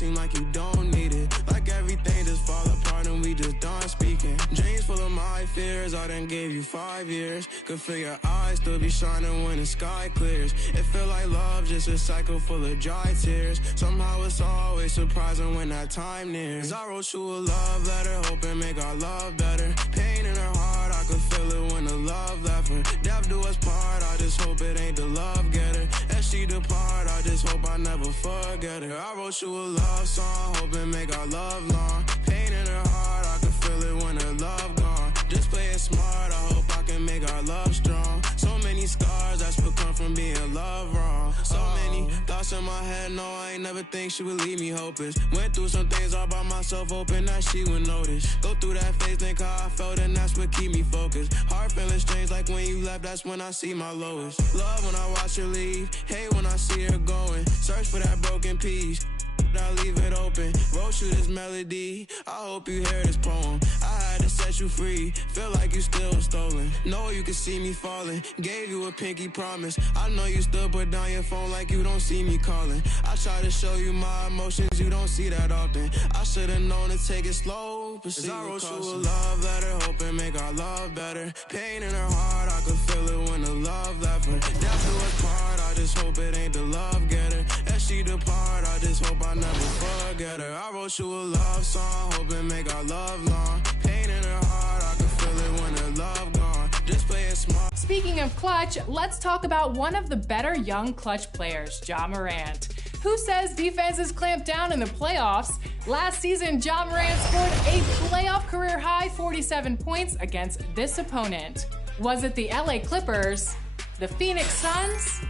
seem like you don't need it. Like everything just fall apart and we just done speaking. Dreams full of my fears, I done gave you 5 years. Could feel your eyes still be shining when the sky clears. It feel like love, just a cycle full of dry tears. Somehow it's always surprising when that time nears. I wrote you a love letter, hoping make our love better. Pain in her heart, I could feel it when the love left her. Death do us part, I just hope it ain't the love getter. As she depart, I just hope I never forget her. I wrote you a love song, hoping make our love long. Pain in her heart, I could feel it when her love gone. Just play it smart, I hope I can make our love strong. So many scars that's become from being loved wrong. So many thoughts in my head, no, I ain't never think she would leave me hopeless. Went through some things all by myself, hoping that she would notice. Go through that phase, think how I felt, and that's what keep me focused. Heart feeling strange, like when you left, that's when I see my lowest. Love when I watch her leave, hate when I see her going. Search for that broken piece, I leave it open. Wrote you this melody, I hope you hear this poem. I had to set you free, feel like you still stolen. Know you can see me falling, gave you a pinky promise. I know you still put down your phone like you don't see me calling. I try to show you my emotions, you don't see that often. I should've known to take it slow, but I wrote you a love letter, hoping make our love better. Pain in her heart, I could feel it when the love left her. Death do us part, I just hope it ain't the love getter. As she depart, I just hope I never forget her. I wrote you a love song, hoping make our love long. Pain in her heart, I can feel it when her love gone. Just play it smart. Speaking of clutch, let's talk about one of the better young clutch players, Ja Morant. Who says defenses clamped down in the playoffs? Last season, Ja Morant scored a playoff career high 47 points against this opponent. Was it the LA Clippers, the Phoenix Suns,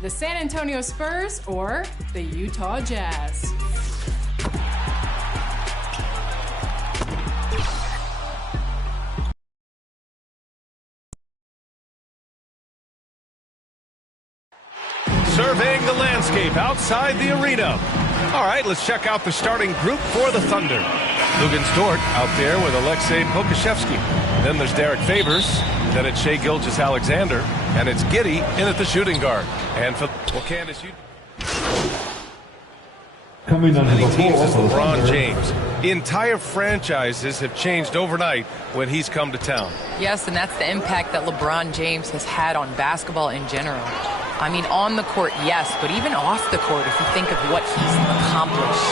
the San Antonio Spurs, or the Utah Jazz? Surveying the landscape outside the arena. All right, let's check out the starting group for the Thunder. Luguentz Dort out there with Alexei Pokusevski. Then there's Derek Favors. Then it's Shai Gilgeous-Alexander. And it's Giddey in at the shooting guard. And for Candace, coming on many teams is the LeBron Thunder. James. Entire franchises have changed overnight when he's come to town. Yes, and that's the impact that LeBron James has had on basketball in general. I mean, on the court, yes, but even off the court, if you think of what he's accomplished.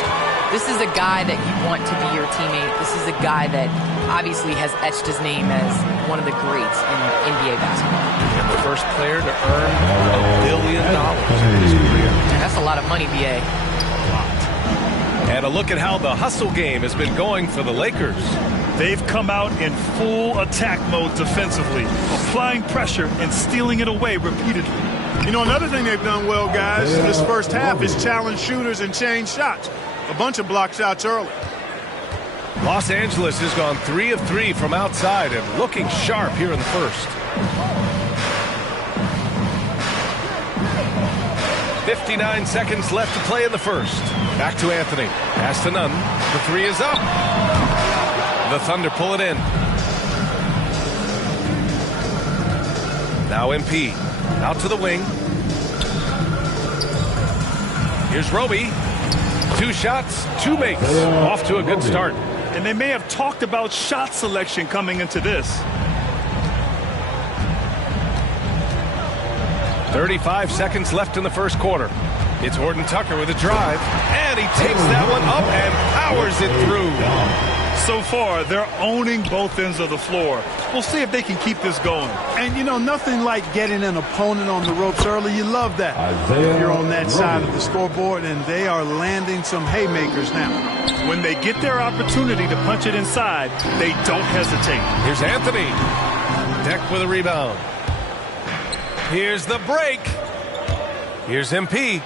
This is a guy that you want to be your teammate. This is a guy that obviously has etched his name as one of the greats in NBA basketball. And the first player to earn $1 billion in his career. That's a lot of money, BA. And a look at how the hustle game has been going for the Lakers. They've come out in full attack mode defensively, applying pressure and stealing it away repeatedly. You know, another thing they've done well, guys, this first half is challenge shooters and change shots. A bunch of block shots early. Los Angeles has gone 3 of 3 from outside and looking sharp here in the first. 59 seconds left to play in the first. Back to Anthony. Pass to Nunn. The three is up. The Thunder pull it in. Now MP. Out to the wing. Here's Roby. 2 shots, 2 makes. Off to a good start. And they may have talked about shot selection coming into this. 35 seconds left in the first quarter. It's Horton Tucker with a drive, and he takes that one up and powers it through. So far, they're owning both ends of the floor. We'll see if they can keep this going. And, you know, nothing like getting an opponent on the ropes early. You love that. If you're on that side of the scoreboard, and they are landing some haymakers now. When they get their opportunity to punch it inside, they don't hesitate. Here's Anthony. Deck with a rebound. Here's the break. Here's MP.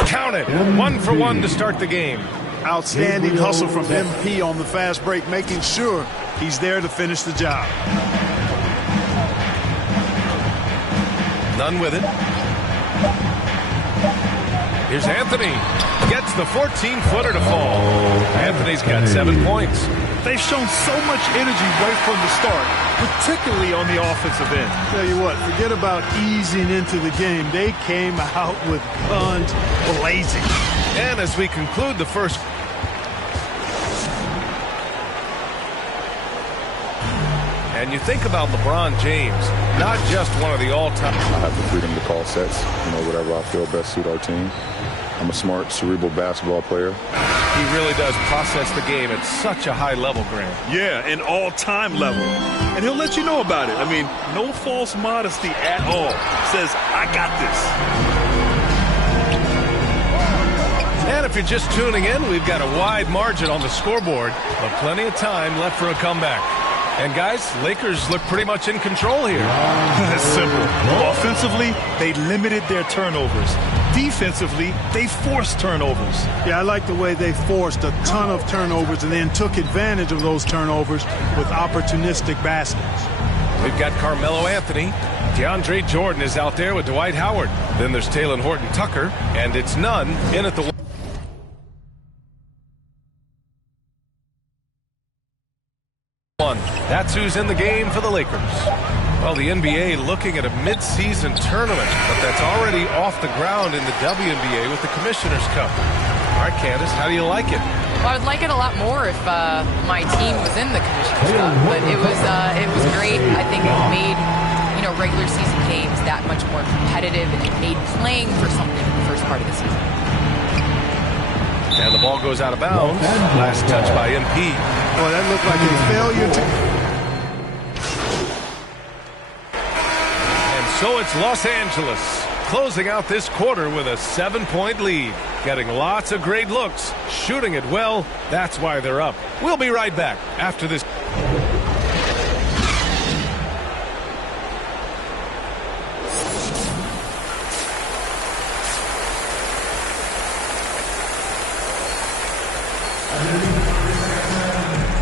Count it. 1 for 1 to start the game. Outstanding hustle from MP on the fast break, making sure he's there to finish the job. None with it. Here's Anthony. Gets the 14-footer to fall. Anthony's got 7 points. They've shown so much energy right from the start, particularly on the offensive end. Tell you what, forget about easing into the game. They came out with guns blazing. And as we conclude the first, and you think about LeBron James, not just one of the all-time. I have the freedom to call sets, whatever I feel best suit our team. I'm a smart, cerebral basketball player. He really does process the game at such a high level, Grant. Yeah, an all-time level. And he'll let you know about it. I mean, no false modesty at all. Says, I got this. And if you're just tuning in, we've got a wide margin on the scoreboard, but plenty of time left for a comeback. And guys, Lakers look pretty much in control here. That's simple. Offensively, they limited their turnovers. Defensively, they forced turnovers. Yeah, I like the way they forced a ton of turnovers and then took advantage of those turnovers with opportunistic baskets. We've got Carmelo Anthony. DeAndre Jordan is out there with Dwight Howard. Then there's Talen Horton-Tucker, and it's Nunn in at the one. That's who's in the game for the Lakers. Well, the NBA looking at a mid-season tournament, but that's already off the ground in the WNBA with the Commissioner's Cup. All right, Candace, how do you like it? Well, I would like it a lot more if my team was in the Commissioner's Cup, but it was great. I think it made regular season games that much more competitive, and it made playing for something in the first part of the season. And the ball goes out of bounds. Last touch by MP. Well, that looked like a failure to... And so it's Los Angeles closing out this quarter with a 7-point lead. Getting lots of great looks, shooting it well. That's why they're up. We'll be right back after this.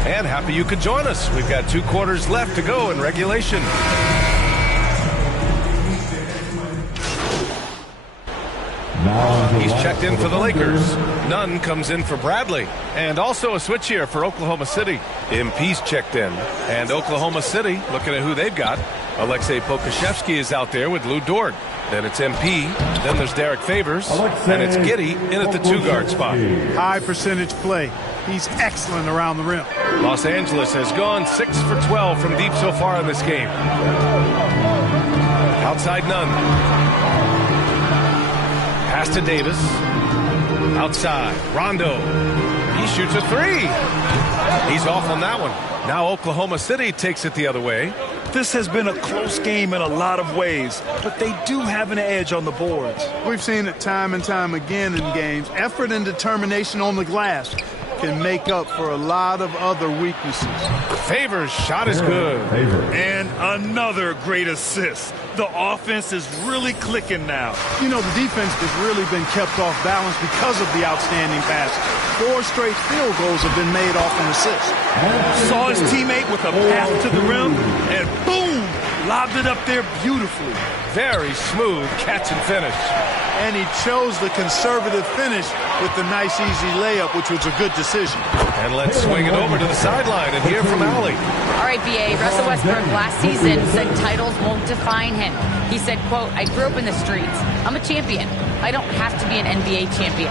And happy you could join us. We've got 2 quarters left to go in regulation. He's checked in for the Lakers. Nunn comes in for Bradley. And also a switch here for Oklahoma City. MP's checked in. And Oklahoma City, looking at who they've got. Alexei Pokusevski is out there with Lou Dort. Then it's MP. Then there's Derek Favors. And it's Giddey in at the 2-guard spot. High percentage play. He's excellent around the rim. Los Angeles has gone 6 for 12 from deep so far in this game. Outside Nunn. Pass to Davis. Outside. Rondo. He shoots a 3. He's off on that one. Now Oklahoma City takes it the other way. This has been a close game in a lot of ways, but they do have an edge on the boards. We've seen it time and time again in games. Effort and determination on the glass can make up for a lot of other weaknesses. Favors shot is good. And another great assist. The offense is really clicking now. The defense has really been kept off balance because of the outstanding passes. 4 straight field goals have been made off an assist. Saw his teammate with a path to the rim, and boom! Lobbed it up there beautifully. Very smooth catch and finish. And he chose the conservative finish with the nice, easy layup, which was a good decision. And let's swing it over to the sideline and hear from Allie. All right, BA. Russell Westbrook last season said titles won't define him. He said, quote, I grew up in the streets. I'm a champion. I don't have to be an NBA champion.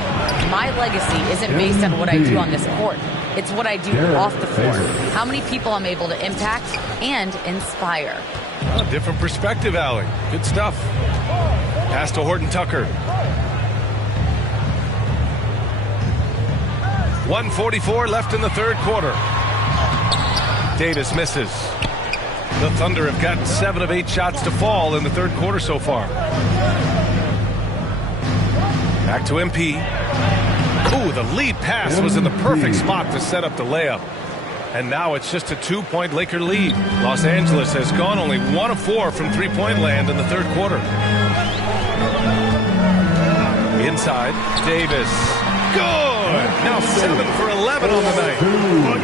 My legacy isn't based on what I do on this court. It's what I do off the floor. How many people I'm able to impact and inspire. Oh, different perspective, Allie. Good stuff. Pass to Horton-Tucker. 1:44 left in the third quarter. Davis misses. The Thunder have gotten 7 of 8 shots to fall in the third quarter so far. Back to MP. Ooh, the lead pass was in the perfect spot to set up the layup. And now it's just a 2-point Laker lead. Los Angeles has gone only 1 of 4 from three-point land in the third quarter. Inside, Davis. Good! Now 7 for 11 on the night.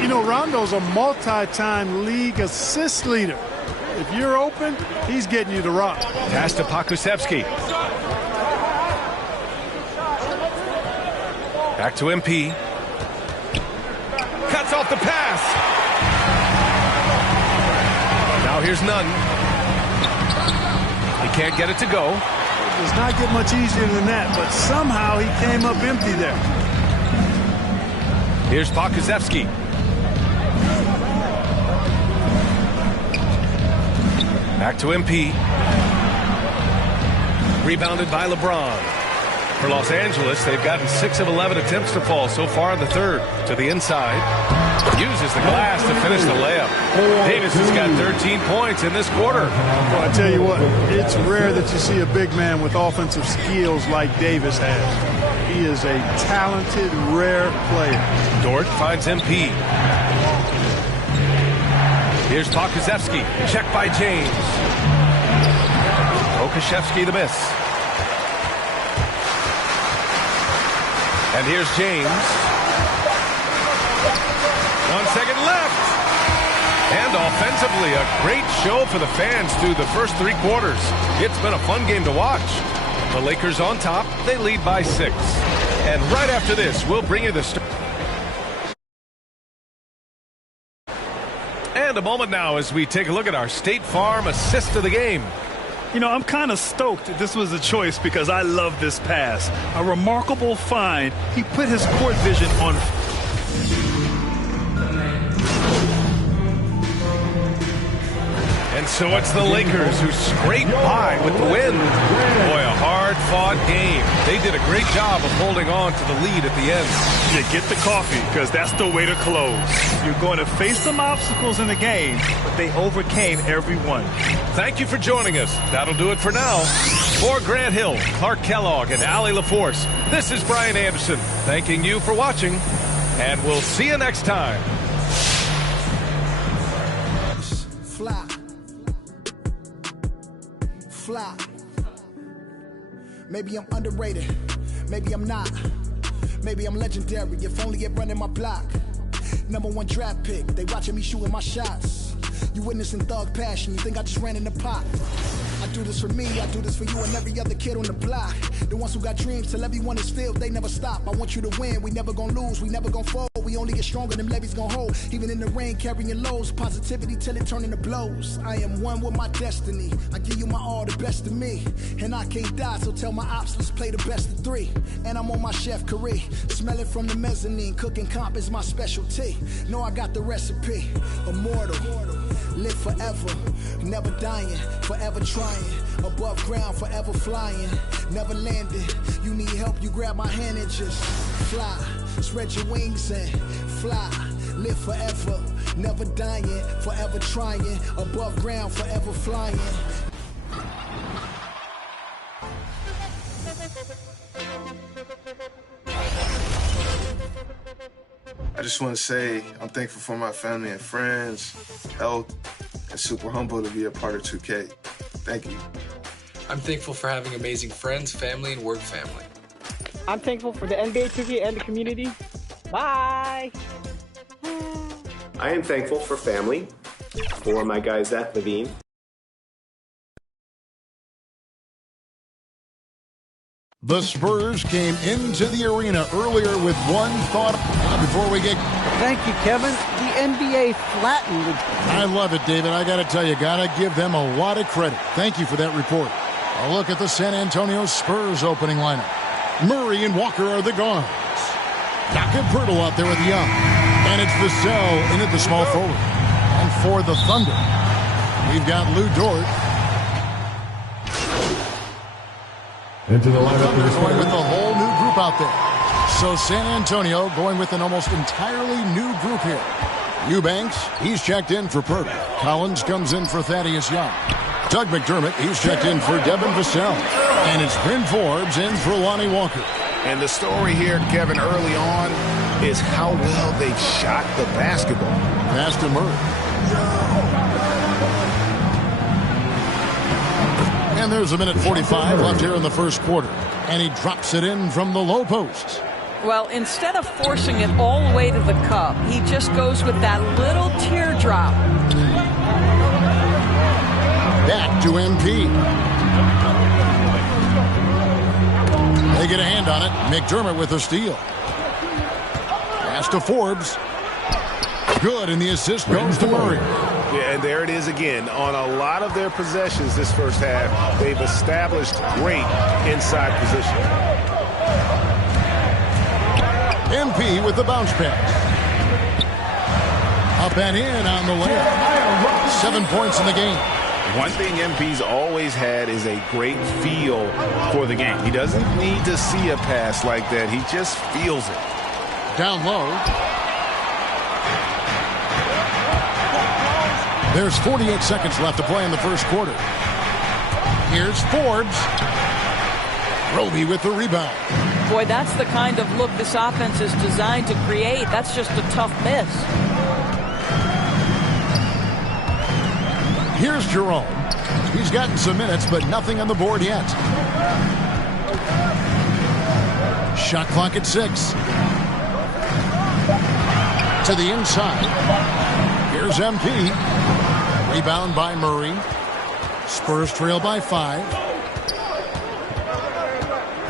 Well, Rondo's a multi-time league assist leader. If you're open, he's getting you the rock. Pass to Pokusevski. Back to MP. Cuts off the pass. Now here's Nunn. He can't get it to go. does not get much easier than that, but somehow he came up empty there. Here's Pokusevski. Back to MP. Rebounded by LeBron. For Los Angeles, they've gotten 6 of 11 attempts to fall so far in the third. To the inside. Uses the glass to finish the layup. Davis has got 13 points in this quarter. Well, I tell you what, it's rare that you see a big man with offensive skills like Davis has. He is a talented, rare player. Dort finds MP. Here's Pokusevski. Check by James. Pokusevski the miss. And here's James. 1 second left. And offensively, a great show for the fans through the first 3 quarters. It's been a fun game to watch. The Lakers on top. They lead by 6. And right after this, we'll bring you the story. And a moment now as we take a look at our State Farm assist of the game. You know, I'm kind of stoked this was a choice because I love this pass. A remarkable find. He put his court vision on. And so it's the Lakers who scrape by with the win. Boy, a hard-fought game. They did a great job of holding on to the lead at the end. Yeah, get the coffee, because that's the way to close. You're going to face some obstacles in the game, but they overcame every one. Thank you for joining us. That'll do it for now. For Grant Hill, Clark Kellogg, and Allie LaForce, this is Brian Anderson thanking you for watching, and we'll see you next time. Fly. Fly. Maybe I'm underrated, maybe I'm not. Maybe I'm legendary, if only it running my block. #1 draft pick, they watching me shooting my shots. You witnessing thug passion, you think I just ran in the pot. I do this for me, I do this for you and every other kid on the block. The ones who got dreams, till everyone is filled, they never stop. I want you to win, we never gonna lose, we never gonna fold. We only get stronger, them levees gon' hold. Even in the rain, carrying lows, positivity till it turn into blows. I am one with my destiny, I give you my all, the best of me. And I can't die, so tell my ops, let's play the best of 3. And I'm on my chef career, smell it from the mezzanine. Cooking comp is my specialty, know I got the recipe. Immortal, live forever, never dying, forever trying. Above ground, forever flying, never landed. You need help, you grab my hand and just fly. Spread your wings and fly. Live forever, never dying, forever trying. Above ground, forever flying. I just want to say I'm thankful for my family and friends, health, and super humble to be a part of 2K. Thank you. I'm thankful for having amazing friends, family, and work family. I'm thankful for the NBA 2K and the community. Bye! I am thankful for family, for my guy Zach Levine. The Spurs came into the arena earlier with one thought before we get... Thank you, Kevin. The NBA flattened. I love it, David. I got to tell you, got to give them a lot of credit. Thank you for that report. A look at the San Antonio Spurs opening lineup. Murray and Walker are the guards. Jakob Poeltl out there with Young. And it's Vassell in at the small forward. And for the Thunder, we've got Lou Dort. Into the lineup Thunder going with a whole new group out there. So San Antonio going with an almost entirely new group here. Eubanks, he's checked in for Poeltl. Collins comes in for Thaddeus Young. Doug McDermott, he's checked in for Devin Vassell. And it's Bryn Forbes in for Lonnie Walker. And the story here, Kevin, early on is how well they shot the basketball. Pass to Murray. And there's a minute 45 left here in the first quarter. And he drops it in from the low post. Well, instead of forcing it all the way to the cup, he just goes with that little teardrop. Back to MP. They get a hand on it. McDermott with a steal. Pass to Forbes. Good, and the assist goes to Murray. Yeah, and there it is again. On a lot of their possessions this first half, they've established great inside position. MP with the bounce pass. Up and in on the layup. 7 points in the game. One thing MP's always had is a great feel for the game. He doesn't need to see a pass like that. He just feels it. Down low. There's 48 seconds left to play in the first quarter. Here's Forbes. Roby with the rebound. Boy, that's the kind of look this offense is designed to create. That's just a tough miss. Here's Jerome. He's gotten some minutes, but nothing on the board yet. Shot clock at 6. To the inside. Here's MP. Rebound by Murray. Spurs trail by 5.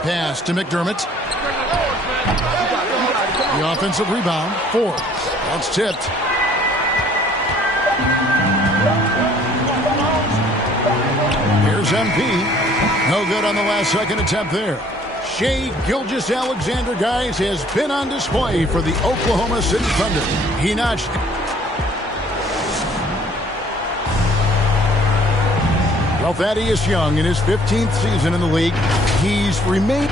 Pass to McDermott. The offensive rebound. Forbes. That's tipped. Here's MP. No good on the last second attempt there. Shai Gilgeous-Alexander, guys, has been on display for the Oklahoma City Thunder. He notched. Well, Thaddeus Young, in his 15th season in the league, he's remained.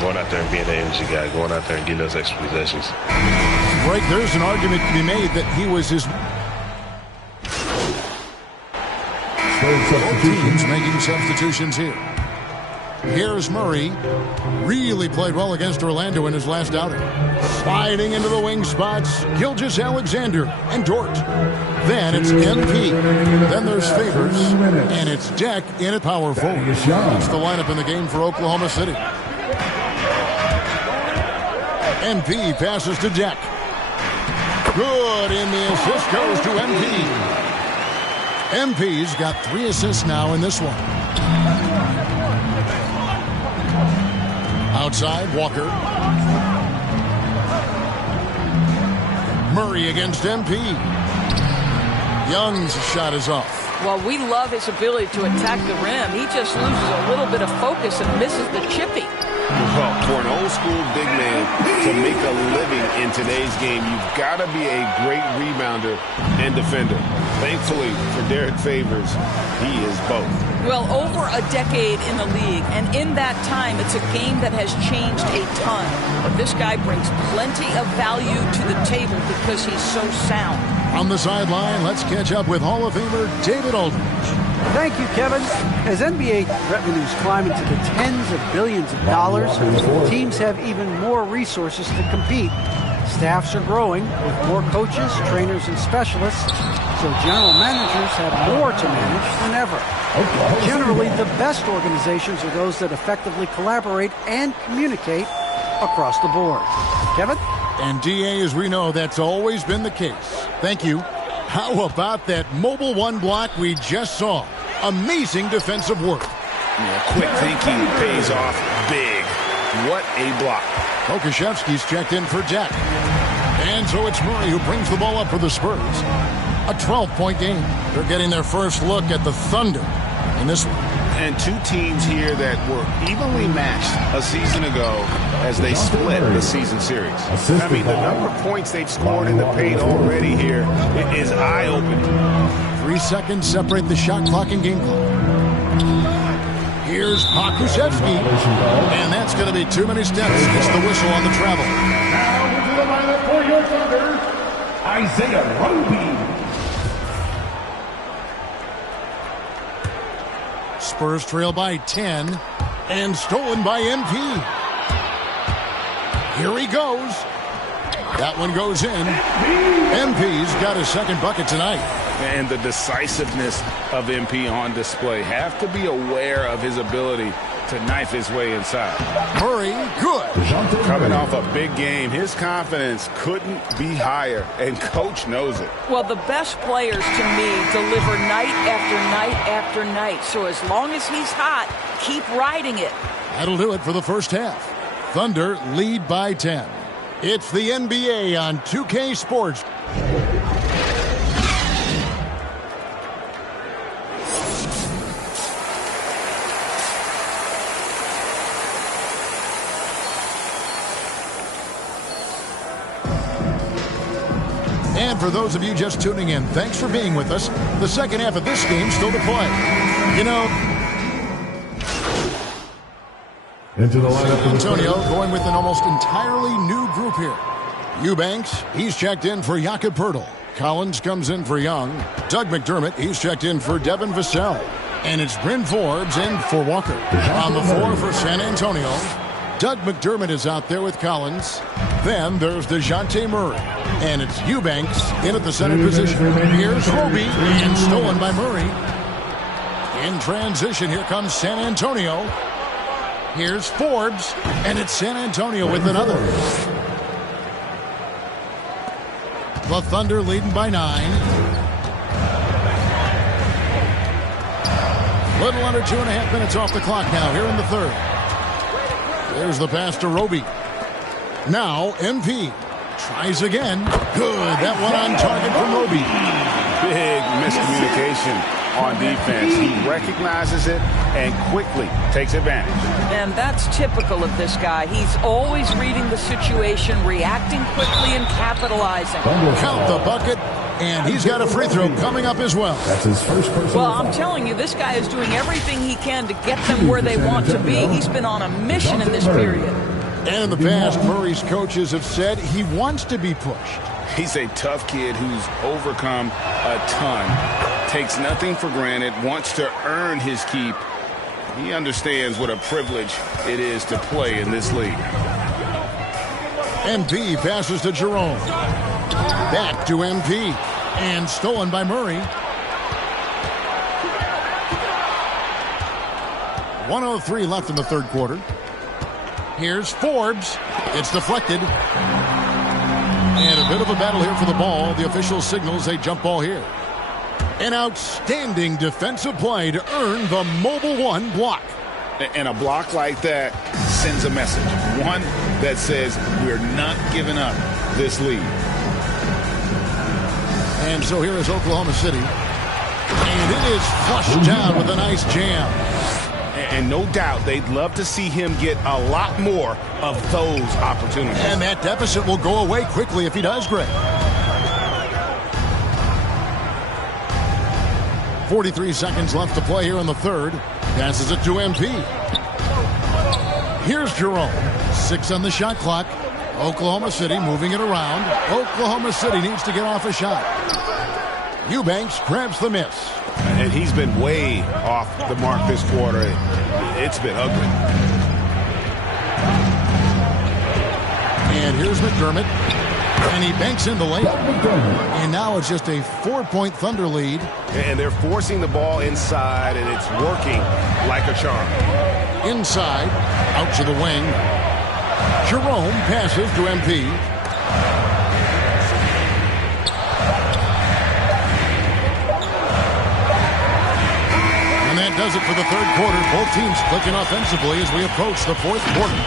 Going out there and being the energy guy, going out there and getting those extra possessions. Right, there's an argument to be made that he was his. Both teams making substitutions here. Here's Murray. Really played well against Orlando in his last outing. Sliding into the wing spots, Gilgeous-Alexander and Dort. Then it's MP. Then there's Favors. And it's Deck in at power forward. That's the lineup in the game for Oklahoma City. MP passes to Deck. Good, and the assist goes to MP. MP's got 3 assists now in this one. Outside, Walker. Murray against MP. Young's shot is off. Well, we love his ability to attack the rim. He just loses a little bit of focus and misses the chippy. Well, for an old-school big man to make a living in today's game, you've got to be a great rebounder and defender. Thankfully for Derek Favors, he is both. Well, over a decade in the league, and in that time, it's a game that has changed a ton. But this guy brings plenty of value to the table because he's so sound. On the sideline, let's catch up with Hall of Famer David Aldridge. Thank you, Kevin. As NBA revenues climb into the tens of billions of dollars, teams have even more resources to compete. Staffs are growing with more coaches, trainers, and specialists, so general managers have more to manage than ever. Generally, the best organizations are those that effectively collaborate and communicate across the board. Kevin? And DA, as we know, that's always been the case. Thank you. How about that mobile one block we just saw? Amazing defensive work. Yeah, quick thinking pays off big. What a block. Pokuševski's checked in for Deck. And so it's Murray who brings the ball up for the Spurs. A 12-point game. They're getting their first look at the Thunder in this one. And two teams here that were evenly matched a season ago as they split the season series. I mean, the number of points they've scored in the paint already here is eye-opening. 3 seconds separate the shot clock and game clock. Here's Pokuševski, and that's going to be too many steps. It's the whistle on the travel. Now into the lineup for your Thunder, Isaiah Roby. Spurs trail by 10, and stolen by MP. Here he goes. That one goes in. MP's got his second bucket tonight. And the decisiveness of MP on display. Have to be aware of his ability to knife his way inside. Murray, good. Coming off a big game, his confidence couldn't be higher, and coach knows it. Well, the best players, to me, deliver night after night after night. So as long as he's hot, keep riding it. That'll do it for the first half. Thunder lead by 10. It's the NBA on 2K Sports. And for those of you just tuning in, thanks for being with us. The second half of this game still to play. You know, Into the lineup San Antonio going with an almost entirely new group here. Eubanks, he's checked in for Jakob Poeltl. Collins comes in for Young. Doug McDermott, he's checked in for Devin Vassell. And it's Bryn Forbes in for Walker. On the floor for San Antonio, Doug McDermott is out there with Collins. Then there's DeJounte Murray. And it's Eubanks in at the center position. Here's Roby, and stolen by Murray. In transition, here comes San Antonio. Here's Forbes, and it's San Antonio with another. The Thunder leading by 9. Little under 2.5 minutes off the clock now here in the third. There's the pass to Roby. Now MP tries again. Good. That one on target from Roby. Big miscommunication on defense. He recognizes it and quickly takes advantage. And that's typical of this guy. He's always reading the situation, reacting quickly, and capitalizing. Count the bucket, and he's got a free throw coming up as well. That's his first personal Well, I'm telling you, this guy is doing everything he can to get them where they want to be. He's been on a mission in this period. And in the past, Murray's coaches have said he wants to be pushed. He's a tough kid who's overcome a ton, takes nothing for granted, wants to earn his keep. He understands what a privilege it is to play in this league. MP passes to Jerome. Back to MP. And stolen by Murray. 1:03 left in the third quarter. Here's Forbes. It's deflected. And a bit of a battle here for the ball. The official signals a jump ball here. An outstanding defensive play to earn the Mobile One block. And a block like that sends a message. One that says we're not giving up this lead. And so here is Oklahoma City. And it is flushed down with a nice jam. And no doubt they'd love to see him get a lot more of those opportunities. And that deficit will go away quickly if he does, Greg. 43 seconds left to play here in the third. Passes it to MP. Here's Jerome. 6 on the shot clock. Oklahoma City moving it around. Oklahoma City needs to get off a shot. Eubanks grabs the miss. And he's been way off the mark this quarter. It's been ugly. And here's McDermott. And he banks in the layup. And now it's just a 4-point Thunder lead. And they're forcing the ball inside, and it's working like a charm. Inside, out to the wing. Jerome passes to MP. And that does it for the third quarter. Both teams clicking offensively as we approach the fourth quarter.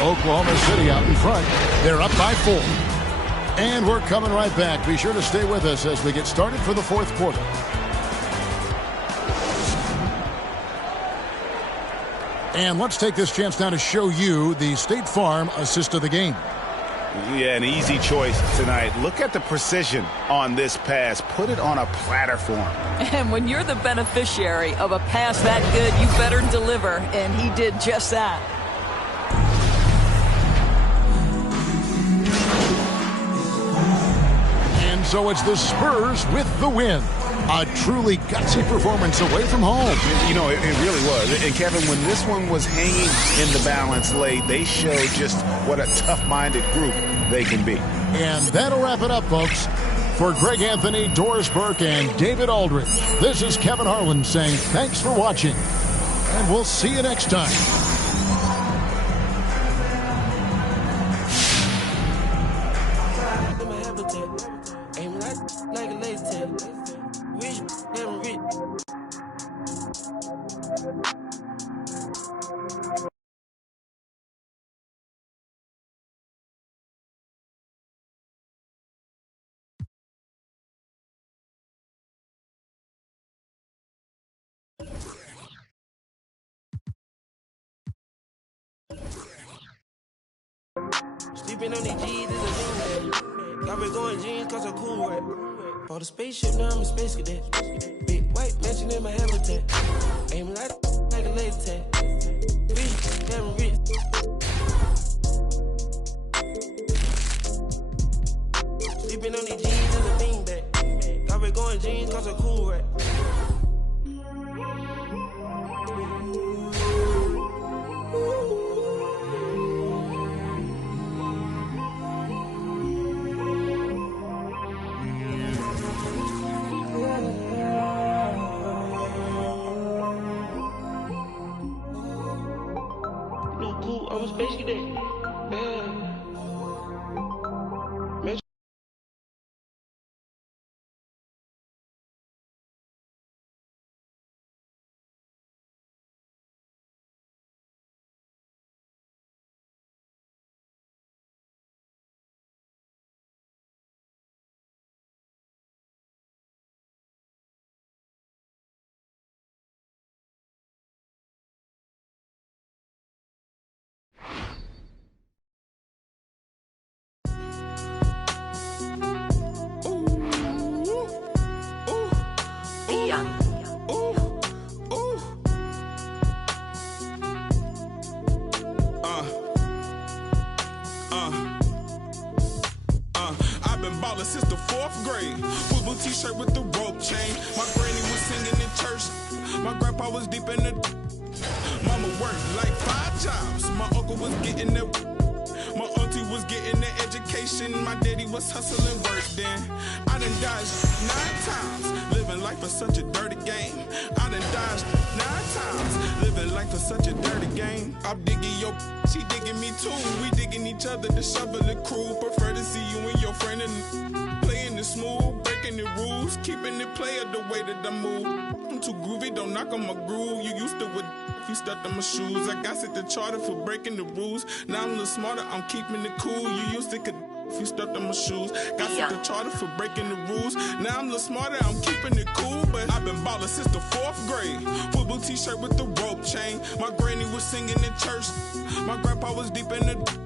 Oklahoma City out in front. They're up by 4. And we're coming right back. Be sure to stay with us as we get started for the fourth quarter. And let's take this chance now to show you the State Farm assist of the game. Yeah, an easy choice tonight. Look at the precision on this pass. Put it on a platter form. And when you're the beneficiary of a pass that good, you better deliver. And he did just that. And so it's the Spurs with the win. A truly gutsy performance away from home. You know, it really was. And Kevin, when this one was hanging in the balance late, they showed just what a tough-minded group they can be. And that'll wrap it up, folks. For Greg Anthony, Doris Burke, and David Aldridge, this is Kevin Harlan saying thanks for watching. And we'll see you next time. Sleeping on these G's is a new day. been going jeans cause I'm cool, right? Bought a spaceship, now I'm a space cadet. Big white mansion in my habitat. Aim like a laser tag. Rich, damn rich. Sleeping on these jeans and a thing back. Got been going jeans cause I'm cool, right? I'm a space cadet. Yeah. I've been ballin' since the 4th grade. Football t-shirt with the rope chain. My granny was singing in church. My grandpa was deep in the. Mama worked like 5 jobs. My uncle was getting the. My auntie was getting the education. My daddy was hustling work then. I done dodged 9 times. Living life for such a dirty game. I done dodged 9 times. Living life for such a dirty game. I'm digging your, she digging me too. We digging each other, the shovel the crew. Prefer to see you and your friend and playing it smooth, breaking the rules, keeping it player the way that I move. I'm too groovy, don't knock on my groove. You used to with if you stuck on my shoes. I got set the charter for breaking the rules. Now I'm a little smarter, I'm keeping it cool. You used to could if you stuck on my shoes. Got set the charter for breaking the rules. Now I'm a little smarter, I'm keeping it cool. But I've been ballin' since the 4th grade. Football t-shirt with the rope chain. My granny was singing in church. My grandpa was deep in the.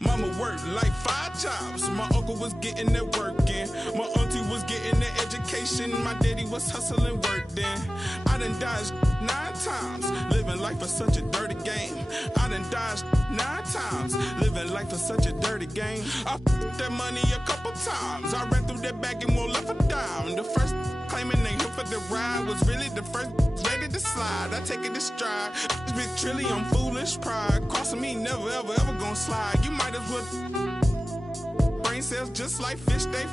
Mama worked like 5 jobs. My uncle was getting that work in. My auntie was getting the education. My daddy was hustling work then. I done dodged 9 times. Living life for such a dirty game. I done dodged 9 times. Living life for such a dirty game. I f***ed that money a couple times. I ran through that bag and won't left a dime. The first claiming they here for the ride was really the first ready to slide. I take it to stride. This big trilly on foolish pride. Crossing me never ever ever gonna slide. You might as well. Brain cells just like fish, they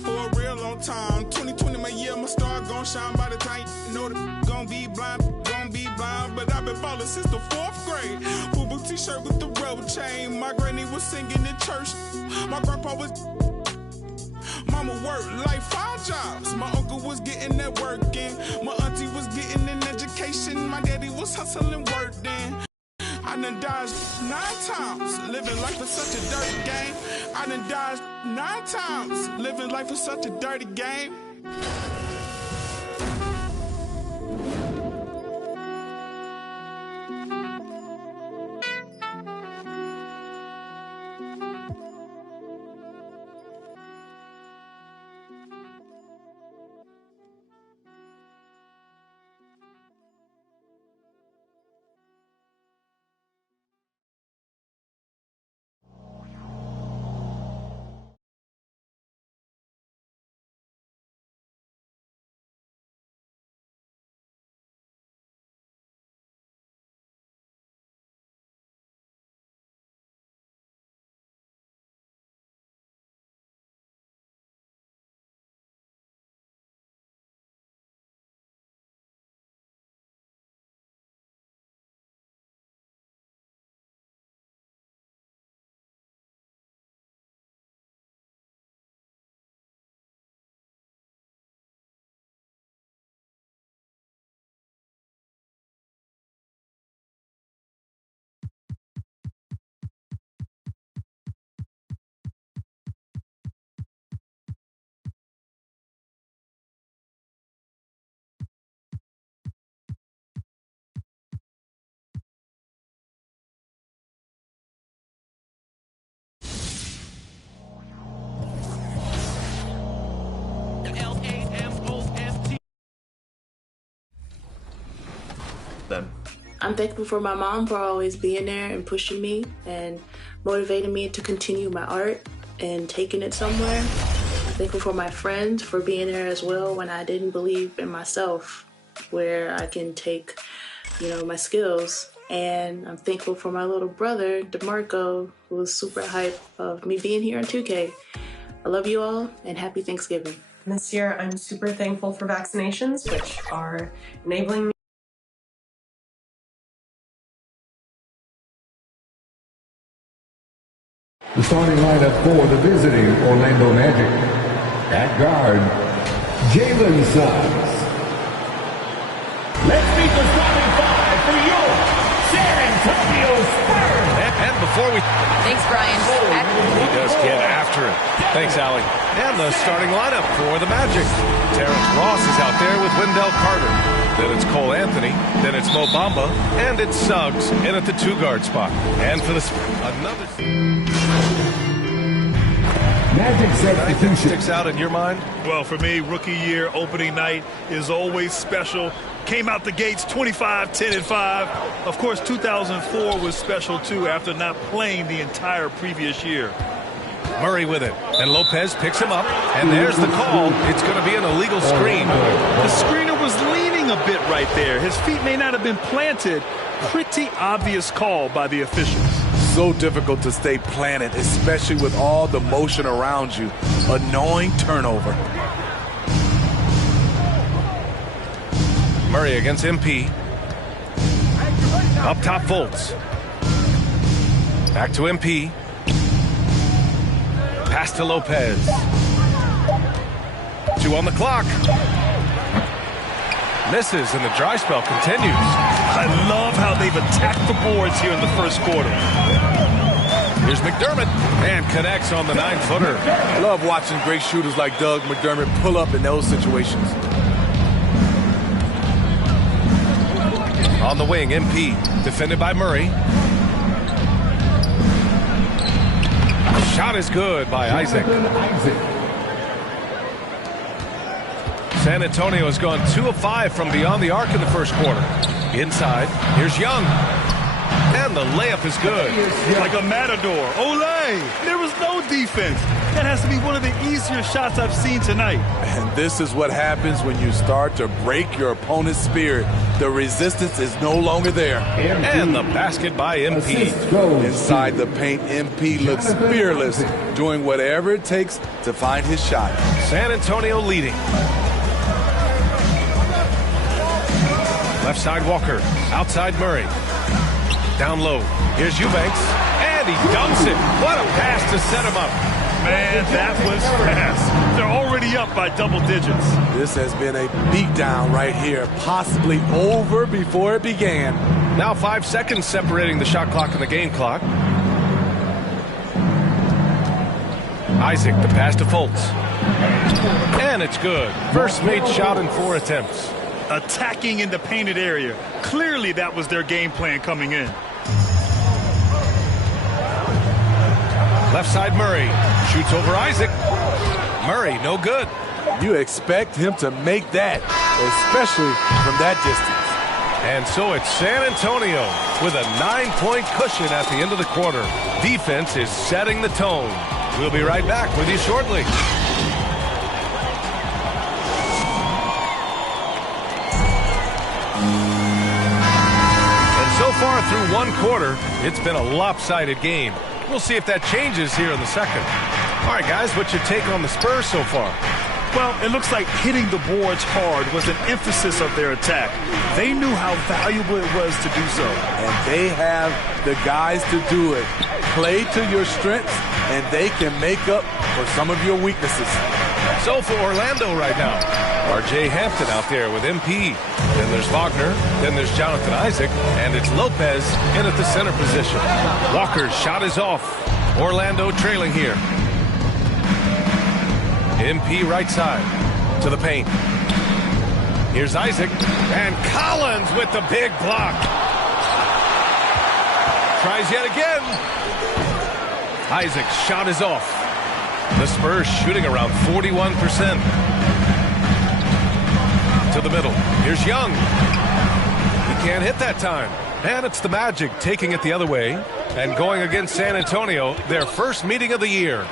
for a real long time. 2020 my year, my star gon' shine. By the time you know that gon' be blind. But I've been ballin' since the 4th grade. Football t-shirt with the rope chain. My granny was singing in church. My grandpa was. Mama worked like 5 jobs. My uncle was getting that work in. My auntie was getting an education. My daddy was hustling work then. I done dodged 9 times. Living life is such a dirty game. I done dodged 9 times. Living life is such a dirty game. I'm thankful for my mom for always being there and pushing me and motivating me to continue my art and taking it somewhere. I'm thankful for my friends for being there as well when I didn't believe in myself, where I can take, my skills. And I'm thankful for my little brother, DeMarco, who was super hype of me being here on 2K. I love you all, and happy Thanksgiving. This year, I'm super thankful for vaccinations, which are enabling me. The starting lineup for the visiting Orlando Magic. At guard, Jalen Suggs. Let's meet the starting five for your San Antonio Spurs. And before we... Thanks, Brian. He does get after it. Thanks, Allie. And the starting lineup for the Magic. Terrence Ross is out there with Wendell Carter. Then it's Cole Anthony. Then it's Mo Bamba. And it's Suggs in at the 2-guard spot. And for the... another... Magic substitution sticks out in your mind? Well, for me, rookie year, opening night is always special. Came out the gates 25, 10, and 5. Of course, 2004 was special, too, after not playing the entire previous year. Murray with it, and Lopez picks him up, and there's the call. It's going to be an illegal screen. The screener was leaning a bit right there. His feet may not have been planted. Pretty obvious call by the officials. So difficult to stay planted, especially with all the motion around you. Annoying turnover. Murray against MP. Up top, Fultz. Back to MP. Pass to Lopez. 2 on the clock. Misses, and the dry spell continues. I love how they've attacked the boards here in the first quarter. Here's McDermott, and connects on the 9-footer. I love watching great shooters like Doug McDermott pull up in those situations. On the wing, MP, defended by Murray. Shot is good by Isaac. San Antonio has gone 2 of 5 from beyond the arc in the first quarter. Inside, here's Young. And the layup is good. Like a matador. Olay! There was no defense. That has to be one of the easier shots I've seen tonight. And this is what happens when you start to break your opponent's spirit. The resistance is no longer there. And the basket by MP. Inside the paint, MP looks fearless, doing whatever it takes to find his shot. San Antonio leading. Left side Walker, outside Murray. Down low, here's Eubanks, and he dumps it. What a pass to set him up. Man, that was fast. They're already up by double digits. This has been a beatdown right here, possibly over before it began. Now 5 seconds separating the shot clock and the game clock. Isaac, the pass to Fultz. And it's good. First made shot in 4 attempts. Attacking in the painted area. Clearly that was their game plan coming in. Left side Murray. Shoots over Isaac. Murray, no good. You expect him to make that, especially from that distance. And so it's San Antonio with a 9-point cushion at the end of the quarter. Defense is setting the tone. We'll be right back with you shortly. And so far through 1 quarter, it's been a lopsided game. We'll see if that changes here in the second. All right, guys, what's your take on the Spurs so far? Well, it looks like hitting the boards hard was an emphasis of their attack. They knew how valuable it was to do so. And they have the guys to do it. Play to your strengths, and they can make up for some of your weaknesses. So for Orlando right now, R.J. Hampton out there with MP. Then there's Wagner. Then there's Jonathan Isaac. And it's Lopez in at the center position. Walker's shot is off. Orlando trailing here. MP right side to the paint. Here's Isaac. And Collins with the big block. Tries yet again. Isaac's shot is off. The Spurs shooting around 41%. To the middle. Here's Young. He can't hit that time. And it's the Magic taking it the other way and going against San Antonio, their first meeting of the year.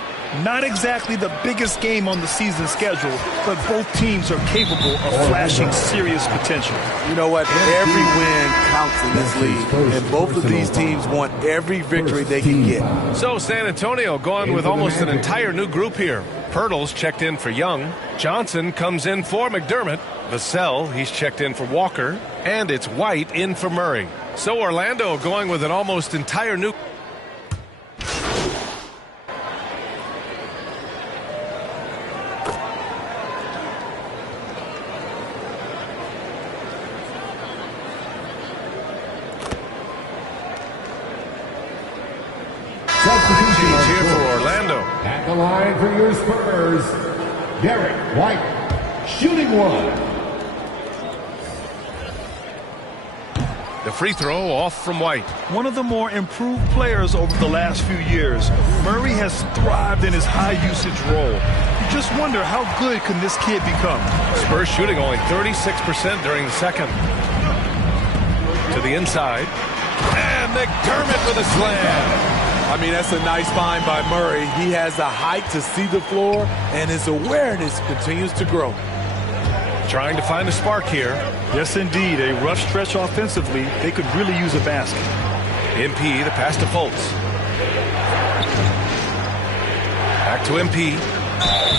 Not exactly the biggest game on the season schedule, but both teams are capable of flashing serious potential. You know what? Every win counts in this league, and both of these teams want every victory they can get. So San Antonio going with almost an entire new group here. Pirtle's checked in for Young. Johnson comes in for McDermott. Vassell, he's checked in for Walker. And it's White in for Murray. So Orlando going with an almost entire new... Change here for Orlando. At the line for your Spurs, Derek White, shooting one. The free throw off from White. One of the more improved players over the last few years, Murray has thrived in his high-usage role. You just wonder how good can this kid become. Spurs shooting only 36% during the second. To the inside. And McDermott with a slam. I mean, that's a nice find by Murray. He has the height to see the floor, and his awareness continues to grow. Trying to find a spark here. Yes, indeed. A rough stretch offensively. They could really use a basket. MP, the pass to Fultz. Back to MP.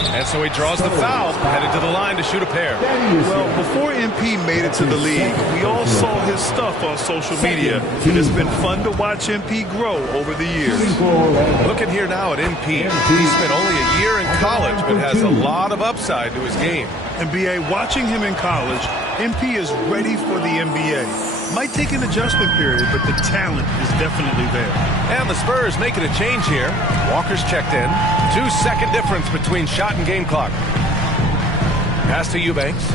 And so he draws the foul, headed to the line to shoot a pair. Well, before MP made it to the league, we all saw his stuff on social media. And it's been fun to watch MP grow over the years. Looking here now at MP. He spent only a year in college, but has a lot of upside to his game. And BA, watching him in college, MP is ready for the NBA. Might take an adjustment period, but the talent is definitely there. And the Spurs making a change here. Walker's checked in. 2-second difference between shot and game clock. Pass to Eubanks.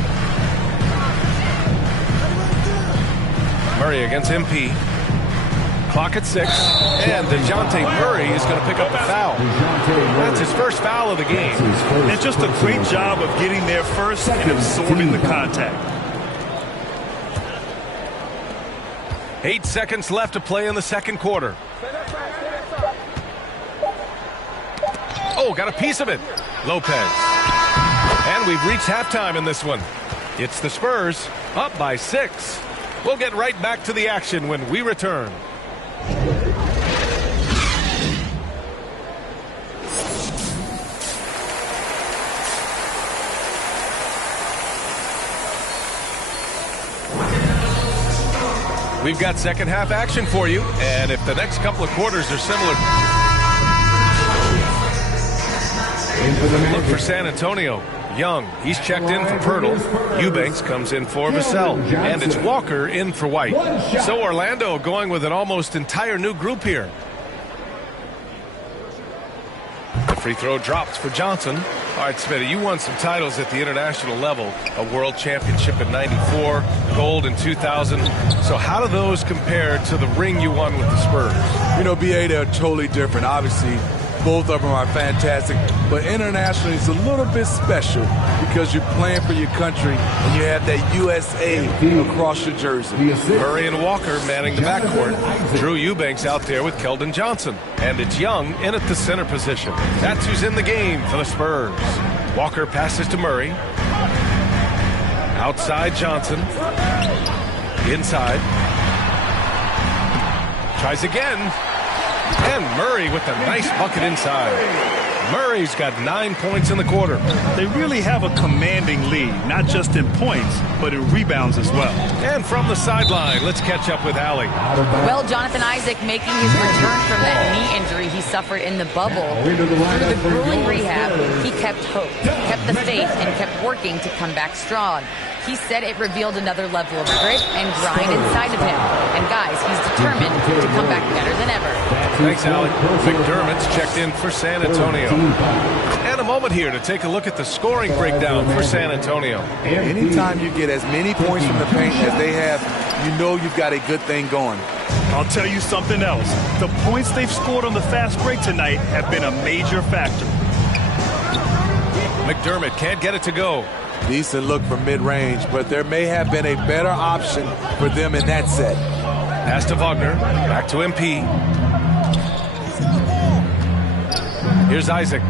Murray against MP. Clock at 6. And DeJounte Murray is going to pick up the foul. That's his first foul of the game. And just a great job of getting there first and absorbing the contact. 8 seconds left to play in the second quarter. Oh, got a piece of it. Lopez. And we've reached halftime in this one. It's the Spurs up by 6. We'll get right back to the action when we return. We've got second half action for you, and if the next couple of quarters are similar, look for San Antonio. Young, he's checked in for Pirtle. Eubanks comes in for Vassell, and it's Walker in for White. So Orlando going with an almost entire new group here. The free throw drops for Johnson. All right, Smitty, you won some titles at the international level. A world championship in '94, gold in 2000. So how do those compare to the ring you won with the Spurs? You know, BA, they're totally different. Obviously, both of them are fantastic. But internationally, it's a little bit special because you're playing for your country and you have that USA across your jersey. Murray and Walker manning the backcourt. Drew Eubanks out there with Keldon Johnson. And it's Young in at the center position. That's who's in the game for the Spurs. Walker passes to Murray. Outside Johnson. Inside. Tries again. And Murray with a nice bucket inside. Murray's got 9 points in the quarter. They really have a commanding lead, not just in points, but in rebounds as well. And from the sideline, let's catch up with Allie. Well, Jonathan Isaac making his return from that knee injury he suffered in the bubble. Through the grueling rehab, he kept hope, kept the faith, and kept working to come back strong. He said it revealed another level of grit and grind inside of him. And guys, he's determined to come back better than ever. Thanks, Allie. McDermott's checked in for San Antonio. And a moment here to take a look at the scoring breakdown for San Antonio. Anytime you get as many points from the paint as they have, you know you've got a good thing going. I'll tell you something else. The points they've scored on the fast break tonight have been a major factor. McDermott can't get it to go. Decent look from mid-range, but there may have been a better option for them in that set. Pass to Wagner. Back to MP. Here's Isaac.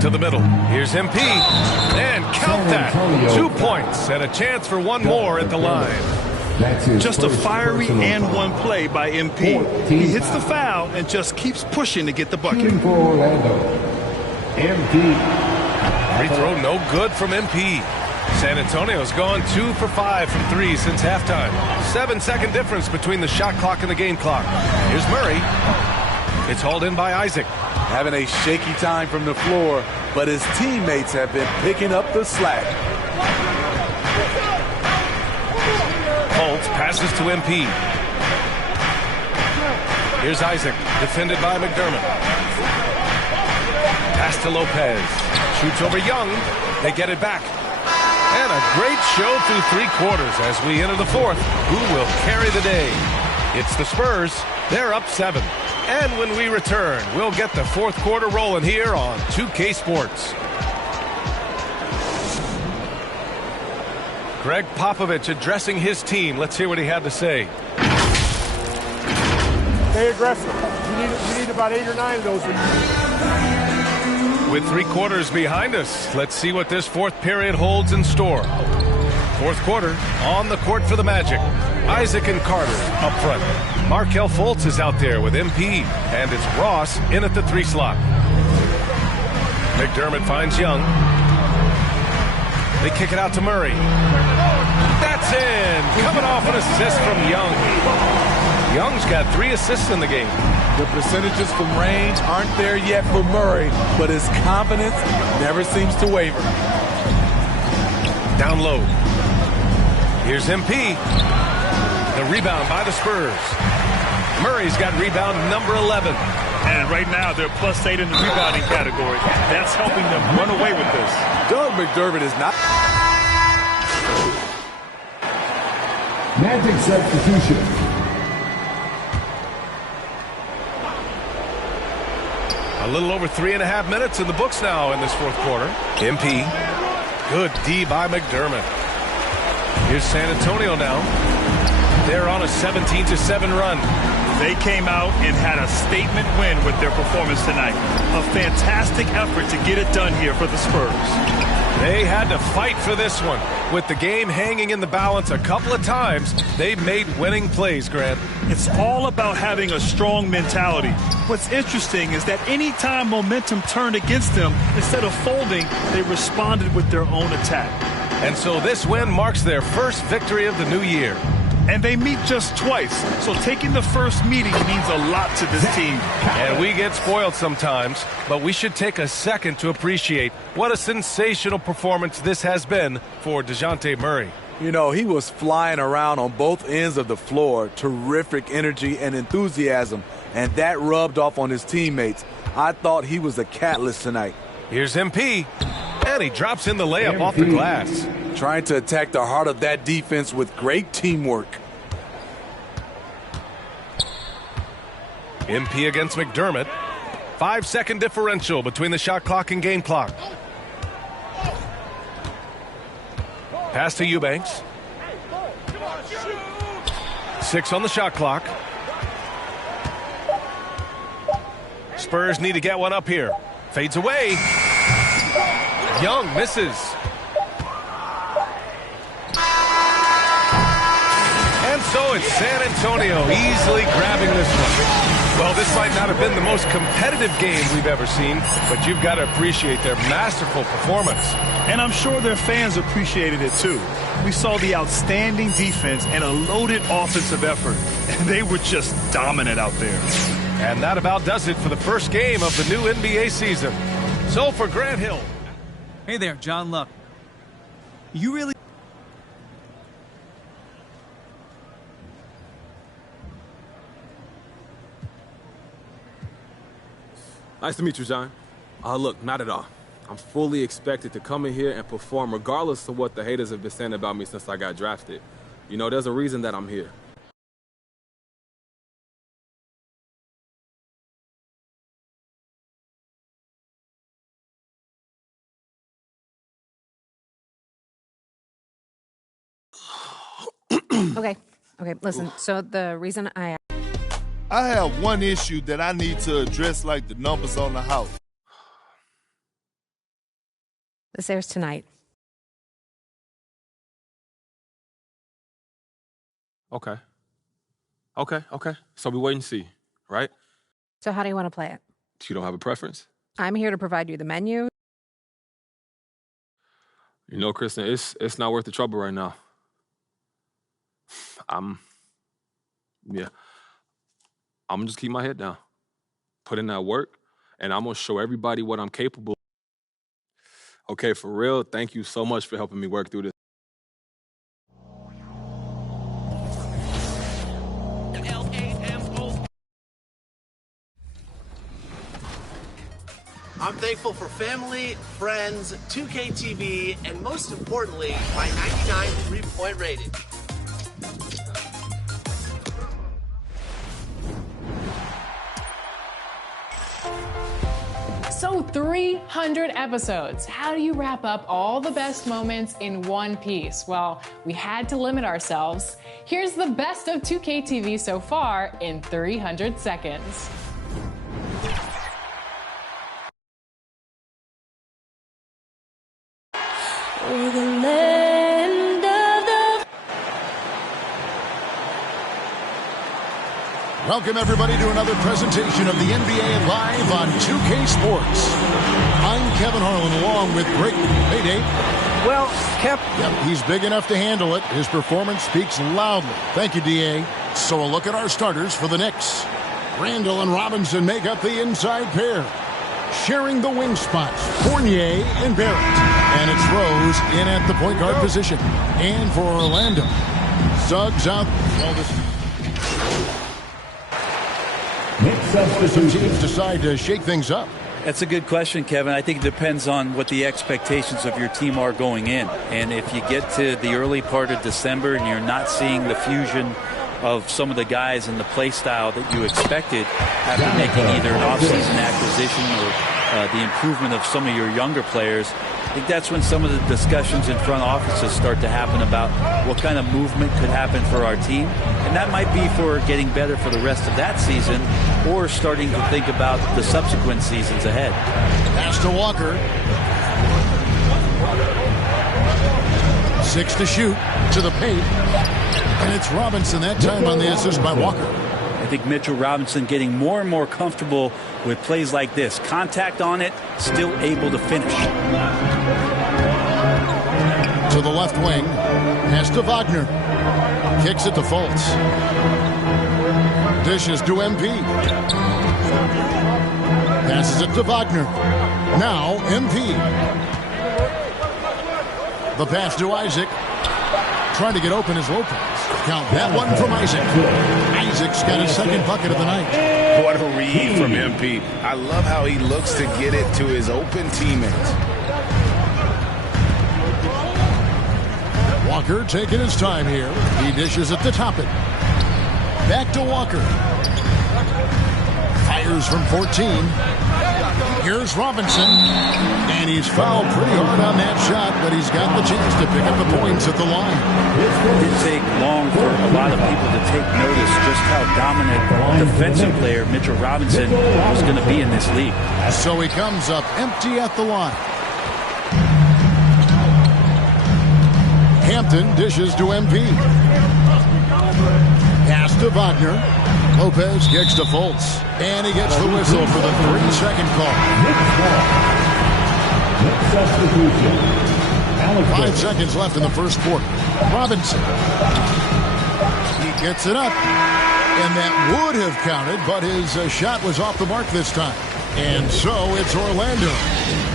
To the middle. Here's MP. And count that. 2 points and a chance for one more at the line. Just a fiery and one play by MP. He hits the foul and just keeps pushing to get the bucket. Free throw no good from MP. San Antonio's gone 2 for 5 from 3 since halftime. 7-second difference between the shot clock and the game clock. Here's Murray. It's hauled in by Isaac. Having a shaky time from the floor, but his teammates have been picking up the slack. Holtz passes to MP. Here's Isaac, defended by McDermott. Pass to Lopez. Shoots over Young. They get it back. And a great show through 3 quarters as we enter the 4th. Who will carry the day? It's the Spurs. They're up 7. And when we return, we'll get the 4th quarter rolling here on 2K Sports. Greg Popovich addressing his team. Let's hear what he had to say. Stay aggressive. You need about 8 or 9 of those. With 3 quarters behind us, let's see what this 4th period holds in store. 4th quarter, on the court for the Magic. Isaac and Carter up front. Markelle Fultz is out there with MP, and it's Ross in at the 3 slot. McDermott finds Young. They kick it out to Murray. That's in! Coming off an assist from Young. Young's got 3 assists in the game. The percentages from range aren't there yet for Murray, but his confidence never seems to waver. Down low. Here's MP. The rebound by the Spurs. Murray's got rebound number 11. And right now, they're +8 in the rebounding category. That's helping them run away with this. Doug McDermott is not. Magic substitution. A little over 3.5 minutes in the books now in this 4th quarter. MP. Good D by McDermott. Here's San Antonio now. They're on a 17-7 run. They came out and had a statement win with their performance tonight. A fantastic effort to get it done here for the Spurs. They had to fight for this one. With the game hanging in the balance a couple of times, they made winning plays, Grant. It's all about having a strong mentality. What's interesting is that anytime momentum turned against them, instead of folding, they responded with their own attack. And so this win marks their first victory of the new year. And they meet just twice, so taking the first meeting means a lot to this team. And we get spoiled sometimes, but we should take a second to appreciate what a sensational performance this has been for DeJounte Murray. You know, he was flying around on both ends of the floor. Terrific energy and enthusiasm, and that rubbed off on his teammates. I thought he was a catalyst tonight. Here's MP, and he drops in the layup off the glass. Trying to attack the heart of that defense with great teamwork. MP against McDermott. 5-second differential between the shot clock and game clock. Pass to Eubanks. 6 on the shot clock. Spurs need to get one up here. Fades away. Young misses. And so it's San Antonio easily grabbing this one. Well, this might not have been the most competitive game we've ever seen, but you've got to appreciate their masterful performance. And I'm sure their fans appreciated it too. We saw the outstanding defense and a loaded offensive effort, and they were just dominant out there. And that about does it for the first game of the new NBA season. So for Grant Hill. Hey there, John Luck. You really... Nice to meet you, John. Look, not at all. I'm fully expected to come in here and perform regardless of what the haters have been saying about me since I got drafted. You know, there's a reason that I'm here. Okay. Okay, listen, so the reason I have one issue that I need to address, like the numbers on the house. This airs tonight. Okay. So we wait and see, right? So how do you want to play it? You don't have a preference? I'm here to provide you the menu. You know, Kristen, it's not worth the trouble right now. I'm gonna just keep my head down, put in that work, and I'm gonna show everybody what I'm capable of. Okay, for real, thank you so much for helping me work through this. I'm thankful for family, friends, 2K TV, and most importantly, my 99 3-point rating. So 300 episodes. How do you wrap up all the best moments in one piece? Well, we had to limit ourselves. Here's the best of 2K TV so far in 300 seconds. Welcome, everybody, to another presentation of the NBA Live on 2K Sports. I'm Kevin Harlan, along with Greg. Hey, Dave. Well, Yep, he's big enough to handle it. His performance speaks loudly. Thank you, D.A. So a look at our starters for the Knicks. Randall and Robinson make up the inside pair. Sharing the wing spots, Fournier and Barrett. And it's Rose in at the point guard position. And for Orlando, Suggs out. Some teams decide to shake things up. That's a good question, Kevin. I think it depends on what the expectations of your team are going in. And if you get to the early part of December and you're not seeing the fusion of some of the guys and the play style that you expected after making either an offseason acquisition or the improvement of some of your younger players, I think that's when some of the discussions in front offices start to happen about what kind of movement could happen for our team. And that might be for getting better for the rest of that season or starting to think about the subsequent seasons ahead. Pass to Walker. 6 to shoot to the paint. And it's Robinson that time on the assist by Walker. I think Mitchell Robinson getting more and more comfortable with plays like this. Contact on it, still able to finish. To the left wing. Pass to Wagner. Kicks it to Fultz. Dishes to MP. Passes it to Wagner. Now MP. The pass to Isaac. Trying to get open is Lopez. Count that one from Isaac. Isaac's got his second bucket of the night. What a read from MP. I love how he looks to get it to his open teammates. Walker taking his time here. He dishes it to Toppin. Back to Walker. Fires from 14. Here's Robinson. And he's fouled pretty hard on that shot, but he's got the chance to pick up the points at the line. It didn't take long for a lot of people to take notice just how dominant defensive player Mitchell Robinson was going to be in this league. So he comes up empty at the line. Hampton dishes to MP. Pass to Wagner. Lopez kicks to Fultz. And he gets the whistle for the 3-second call. 5 seconds left in the first quarter. Robinson. He gets it up. And that would have counted, but his shot was off the mark this time. And so it's Orlando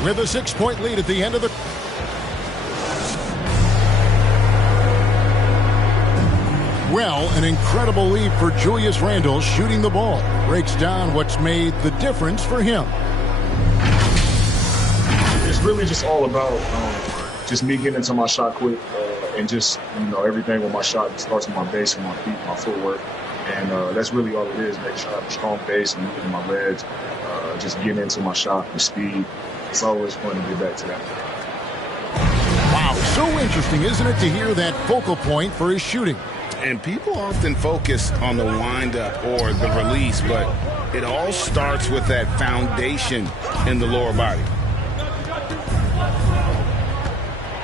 with a 6-point lead at the end of the... Well, an incredible lead for Julius Randle shooting the ball. Breaks down what's made the difference for him. It's really just all about just me getting into my shot quick and just, everything with my shot starts with my base and my feet, my footwork. And that's really all it is, making sure I have a strong base and moving my legs, just getting into my shot with speed. It's always fun to get back to that. Wow, so interesting, isn't it, to hear that focal point for his shooting? and people often focus on the windup or the release, but it all starts with that foundation in the lower body.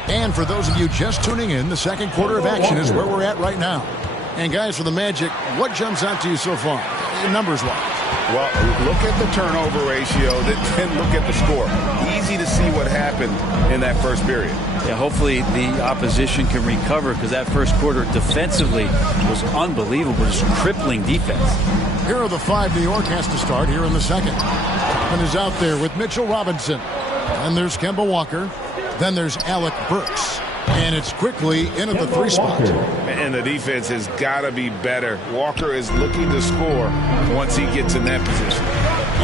And for those of you just tuning in, the second quarter of action is where we're at right now. And guys, for the Magic, what jumps out to you so far, numbers-wise? Well, look at the turnover ratio, then look at the score. Easy to see what happened in that first period. Yeah, hopefully the opposition can recover, because that first quarter defensively was unbelievable, just crippling defense. Here are the 5 New York has to start here in the second. And is out there with Mitchell Robinson. And there's Kemba Walker. Then there's Alec Burks. And it's quickly into the 3 spot. And the defense has got to be better. Walker is looking to score once he gets in that position.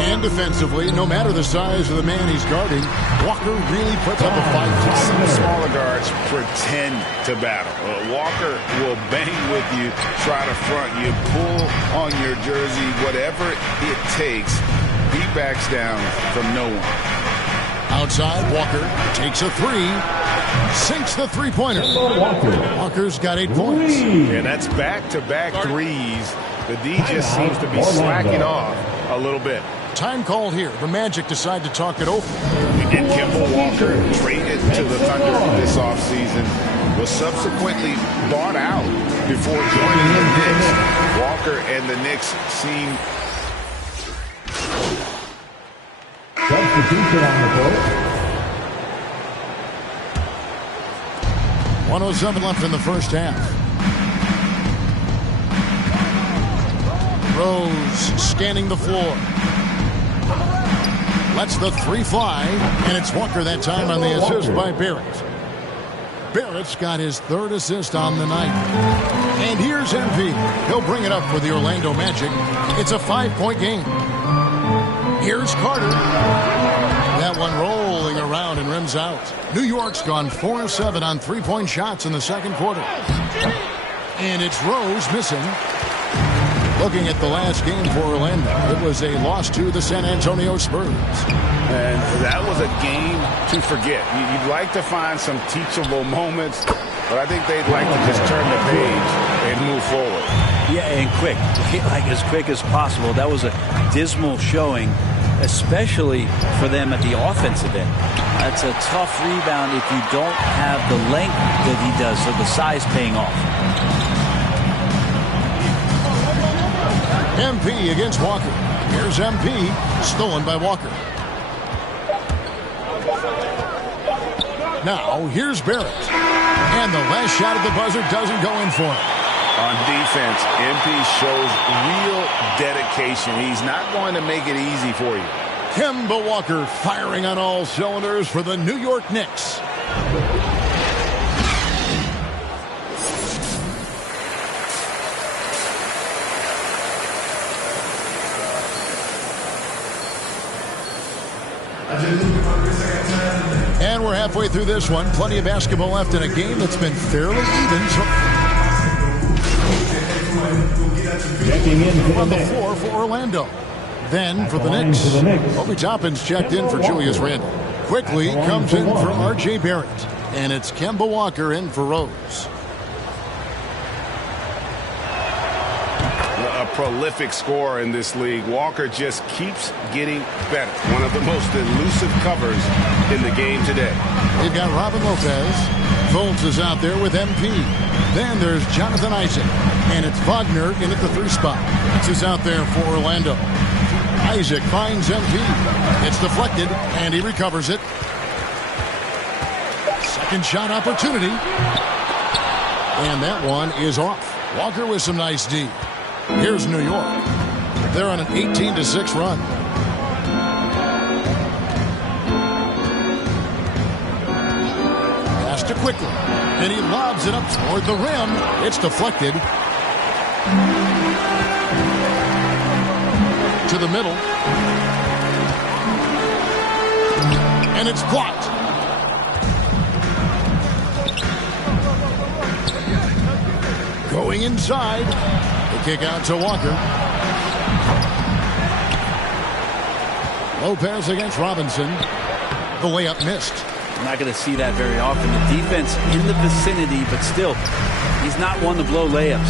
And defensively, no matter the size of the man he's guarding, Walker really puts up a fight. Some smaller guards pretend to battle. Walker will bang with you, try to front you, pull on your jersey, whatever it takes. He backs down from no one. Outside, Walker takes a 3. Sinks the three-pointer. Walker's got 8 points. And that's back-to-back threes. The D just seems to be slacking off a little bit. Time called here. The Magic decide to talk it over. And Kemba Walker traded to the Thunder this offseason. Was subsequently bought out before joining the Knicks. Walker and the Knicks seem... Substitution on the court. 1:07 left in the first half. Rose scanning the floor. Lets the 3 fly, and it's Walker that time on the assist by Barrett. Barrett's got his 3rd assist on the night. And here's MP. He'll bring it up for the Orlando Magic. It's a 5-point game. Here's Carter. That one rolling around and rims out. New York's gone 4-7 on 3-point shots in the second quarter. And it's Rose missing. Looking at the last game for Orlando, it was a loss to the San Antonio Spurs. And that was a game to forget. You'd like to find some teachable moments, but I think they'd like to just turn the page and move forward. Yeah, and quick. Like as quick as possible. That was a dismal showing, especially for them at the offensive end. That's a tough rebound if you don't have the length that he does, so the size paying off. MP against Walker. Here's MP, stolen by Walker. Now, here's Barrett. And the last shot at the buzzer doesn't go in for him. On defense, MP shows real dedication. He's not going to make it easy for you. Kemba Walker firing on all cylinders for the New York Knicks. And we're halfway through this one. Plenty of basketball left in a game that's been fairly even. On the floor for Orlando. Then for the Knicks, Obi Toppin's checked in for Julius Randle. Quickly comes in for R.J. Barrett. And it's Kemba Walker in for Rose. A prolific scorer in this league. Walker just keeps getting better. One of the most elusive covers in the game today. They've got Robin Lopez. Fultz is out there with MP. Then there's Jonathan Isaac. And it's Wagner in at the 3 spot. This is out there for Orlando. Isaac finds MP. It's deflected, and he recovers it. Second shot opportunity. And that one is off. Walker with some nice D. Here's New York. They're on an 18-6 run. Pass to quickly. And he lobs it up toward the rim. It's deflected. To the middle. And it's blocked. Going inside. The kick out to Walker. Lopez against Robinson. The layup missed. You're not going to see that very often. The defense in the vicinity, but still, he's not one to blow layups.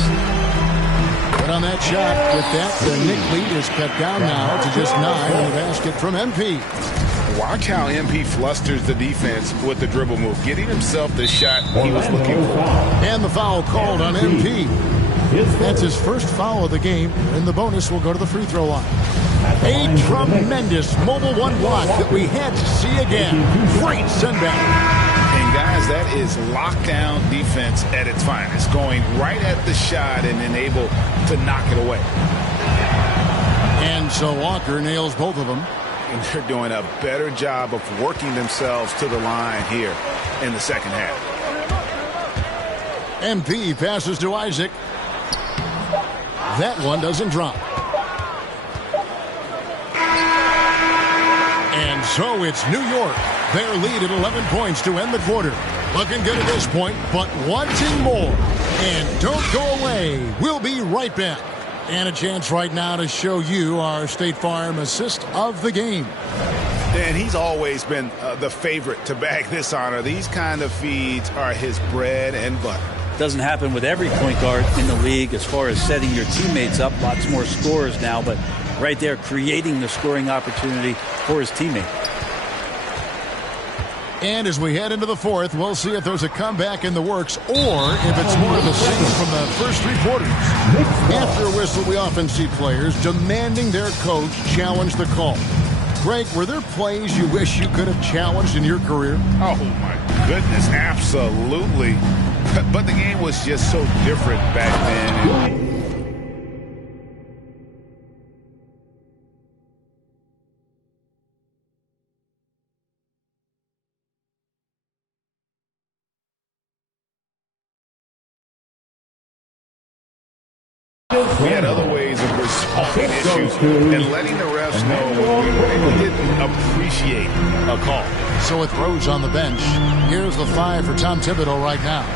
But on that shot, with that, the Knick lead is cut down now to just 9 in the basket from MP. Watch how MP flusters the defense with the dribble move, getting himself the shot he was looking for. And the foul called on MP. That's his first foul of the game, and the bonus will go to the free throw line. A tremendous mobile one block that we had to see again. Great send back. And guys, that is lockdown defense at its finest, going right at the shot and then able to knock it away. And so Walker nails both of them. And they're doing a better job of working themselves to the line here in the second half. MP passes to Isaac. That one doesn't drop. And so it's New York. Their lead at 11 points to end the quarter. Looking good at this point, but wanting more. And don't go away. We'll be right back. And a chance right now to show you our State Farm assist of the game. And he's always been the favorite to bag this honor. These kind of feeds are his bread and butter. Doesn't happen with every point guard in the league as far as setting your teammates up. Lots more scorers now, but right there creating the scoring opportunity for his teammate. And as we head into the fourth, we'll see if there's a comeback in the works or if it's more of the same from the first 3 quarters. After a whistle, we often see players demanding their coach challenge the call. Greg, were there plays you wish you could have challenged in your career? Oh, my goodness, absolutely. But the game was just so different back then. We had other ways of resolving issues and letting the refs know we really didn't appreciate a call. So with Rose on the bench, here's the 5 for Tom Thibodeau right now.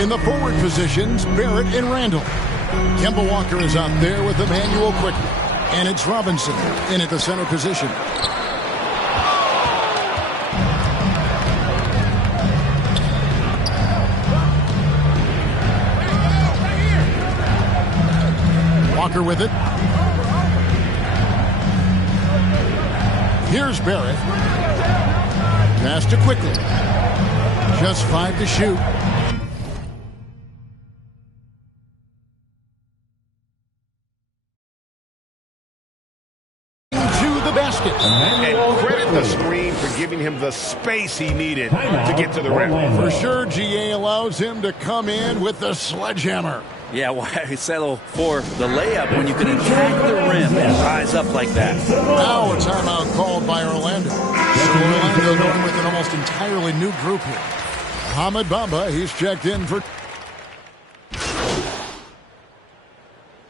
In the forward positions, Barrett and Randall. Kemba Walker is out there with Emmanuel quickly. And it's Robinson in at the center position. Walker with it. Here's Barrett. Pass to quickly. Just 5 to shoot. To the basket. And credit the screen for giving him the space he needed to get to the rim. For sure, GA allows him to come in with the sledgehammer. Yeah, why settle for the layup when you can attack the rim and rise up like that? Now a timeout called by Orlando. So Orlando going with an almost entirely new group here. Hamid Bamba, he's checked in for...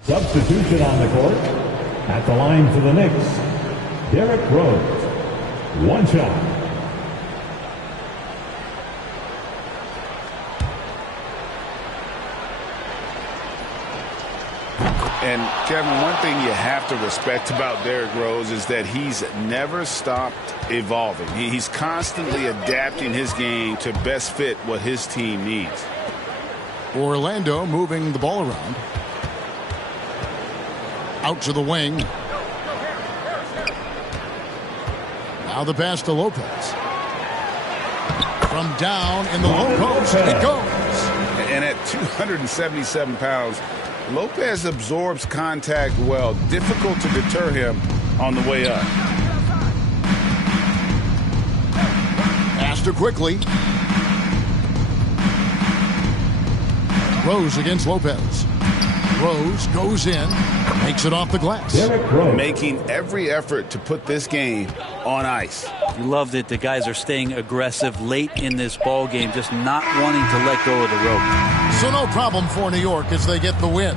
Substitution on the court. At the line for the Knicks, Derrick Rose. 1 shot. And, Kevin, one thing you have to respect about Derrick Rose is that he's never stopped evolving. He's constantly adapting his game to best fit what his team needs. Orlando moving the ball around. Out to the wing. Now the pass to Lopez. From down in the low post, it goes. And at 277 pounds, Lopez absorbs contact well. Difficult to deter him on the way up. Pass quickly. Rose against Lopez. Rose goes in, makes it off the glass. Making every effort to put this game on ice. You loved it. The guys are staying aggressive late in this ball game, just not wanting to let go of the rope. So no problem for New York as they get the win.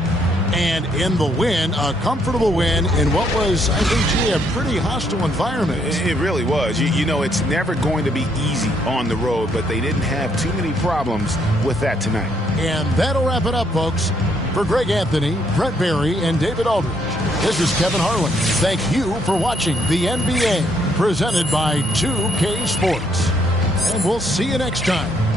And in the win, a comfortable win in what was, I think, a pretty hostile environment. It really was. You know, it's never going to be easy on the road, but they didn't have too many problems with that tonight. And that'll wrap it up, folks. For Greg Anthony, Brett Barry, and David Aldridge, this is Kevin Harlan. Thank you for watching the NBA, presented by 2K Sports. And we'll see you next time.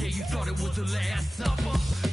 Yeah, you thought it was the last supper.